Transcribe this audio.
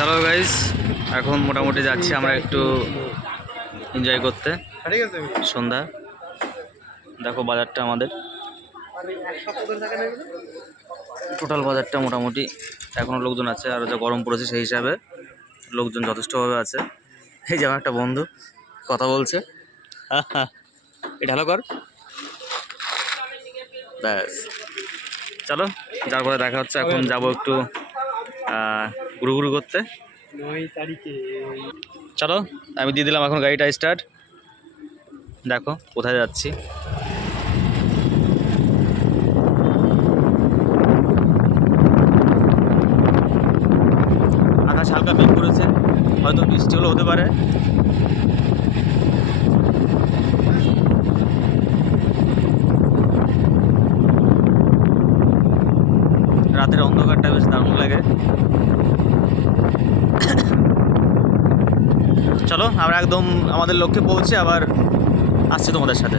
চলো গাইস, এখন মোটামুটি যাচ্ছি আমরা একটু এনজয় করতে। সন্ধ্যা দেখো বাজারটা আমাদের, টোটাল বাজারটা মোটামুটি এখনও লোকজন আছে, আর যা গরম পড়েছে সেই হিসাবে লোকজন যথেষ্টভাবে আছে। এই যে আমার একটা বন্ধু কথা বলছে, এটা ভালো কর। ব্যাস চলো, যার পরে দেখা হচ্ছে। এখন যাব একটু ঘুরু করতে। 9 তারিখে চলো, আমি দিয়ে দিলাম এখন গাড়িটা স্টার্ট। দেখো কোথায় যাচ্ছি। আকাশ হালকা মেঘ করেছে, হয়তো বৃষ্টি হলে হতে পারে। রাতের অন্ধকারটা বেশ দারুণ লাগে। চলো আমরা একদম আমাদের লক্ষ্যে পৌঁছে আবার আসছি তোমাদের সাথে।